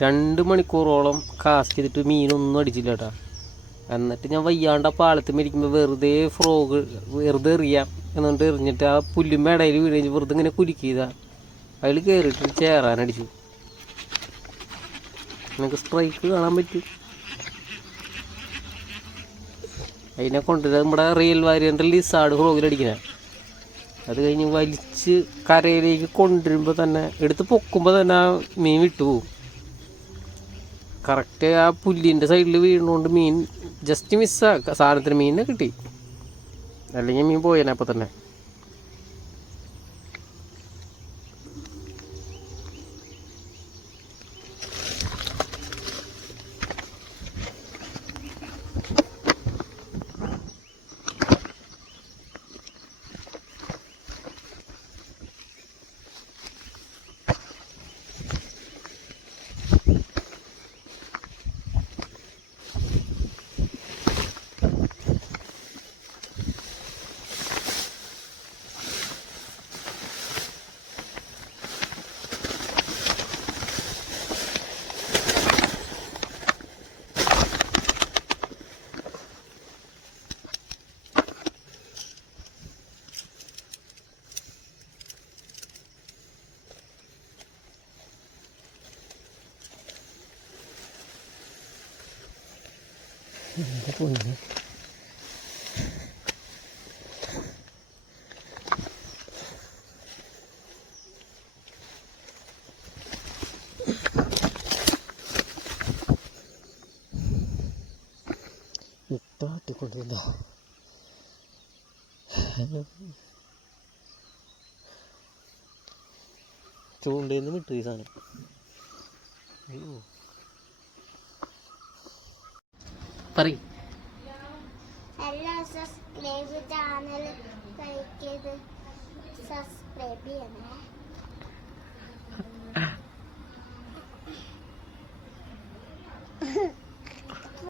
2 മണിക്കൂറോളം കാസ്റ്റ് ചെയ്തിട്ട് മീനൊന്നും അടിച്ചില്ല കേട്ടോ. എന്നിട്ട് ഞാൻ വയ്യാണ്ട് ആ പാലത്ത് മേടിക്കുമ്പോൾ വെറുതെ വെറുതെ എറിയാം എന്നിട്ട് എറിഞ്ഞിട്ട് ആ പുല്ലുമ്മേടയിൽ വീണ് കഴിഞ്ഞ് വെറുതെ ഇങ്ങനെ കുലുക്കിയതാ. അതിൽ കയറിയിട്ട് ചേറാനടിച്ചു. നിങ്ങൾക്ക് സ്ട്രൈക്ക് കാണാൻ പറ്റും. അതിനെ കൊണ്ടുവരാൻ നമ്മുടെ റിയൽ വാരിയൻ്റെ ലിസാർഡ് ഫ്രോഗിലടിക്കണേ. അത് കഴിഞ്ഞ് വലിച്ച് കരയിലേക്ക് കൊണ്ടുവരുമ്പോൾ തന്നെ എടുത്ത് പൊക്കുമ്പോൾ തന്നെ ആ മീൻ വിട്ടുപോകും. കറക്റ്റ് ആ പുല്ലിൻ്റെ സൈഡിൽ വീണുകൊണ്ട് മീൻ ജസ്റ്റ് മിസ്സാക്കുക. സാധനത്തിന് മീനിനെ കിട്ടി, അല്ലെങ്കിൽ മീൻ പോയേനെ അപ്പം തന്നെ. ഇട്ടാട്ടിക്കൊണ്ടിരുന്നോ ചൂണ്ടേന്ന് വിട്ടു ഈ സാധനം. പറയും സബ്സ്ക്രൈബ് ചാനൽ സബ്സ്ക്രൈബ് ചെയ്യണേ.